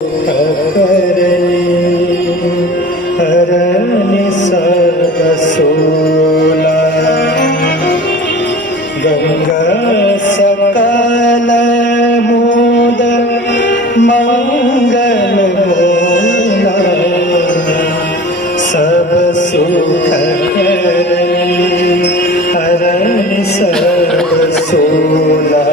हरणी सरसोला गंगा सकल मोद मंगल बोला सब सुख हरणी सरसोला।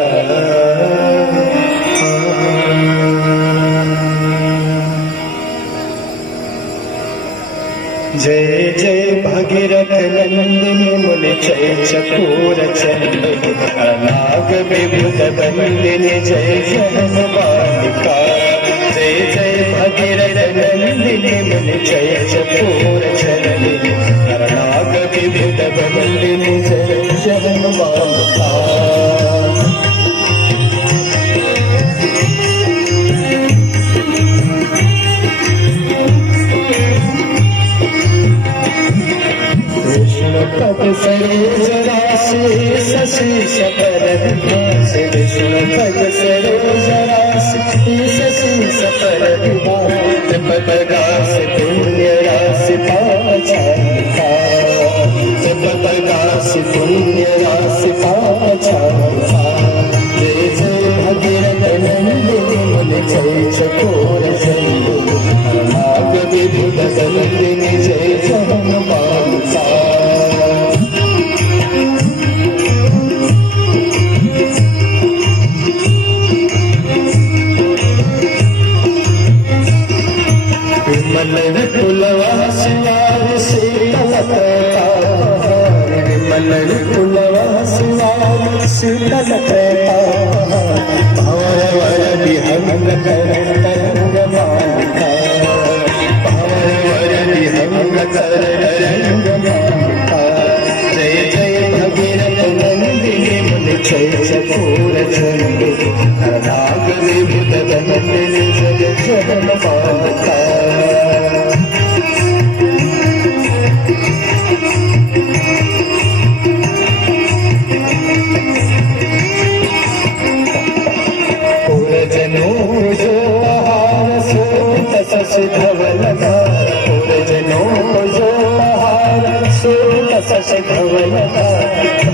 जय जय भगीरथ नंदिनी मुनि जय चकोर चंदिनी अनाग विभुत बंदिनी जय जन्मालिका। जय जय भगीरथ नंदिनी मुनि जय चकोर चंदिनी अनाग विभुत बंदिनी जय जन्मालिका। पद सरोज राशि शशि सपर विभास विष्णु पद सरोज राशि शशि सपर विभास पद गास पुण्य राशि पाछा पद गास पुण्य राशि पाछा। जय जय भगीरथ नंदिनी मुनि जय चकोर चंदिनी नाग विभुत बंदिनी जय जन्मालिका। विमल कुलवासिवार शीतल प्रताप विमल कुलवासिवार शीतल प्रताप भवर विहंग तरंग मालिका भवर विहंग तरंग मालिका। जय जय भगीरथ नंदिनी मुनि जय चकोर चंदिनी नाग विभुत बंदिनी जय जन्मालिका।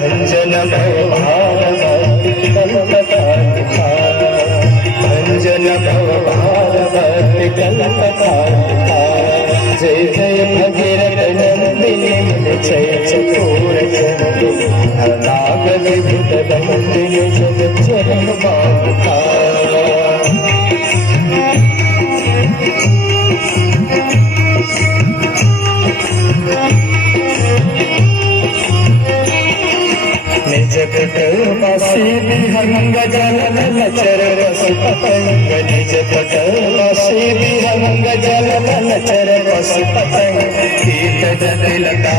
भंजन भवभारवती कल्पतारिका भंजन भवभारवती कल्पतारिका। जय जय भगीरथ नंदिनी मुनि जय चकोर चंदिनी नाग विभुत बंदिनी जय जन्मालिका। निज पटवासी विहंग जलन नचर बस पतंग निज पटवासी विहंग जलन नचर बस पतंग कीट जटिलता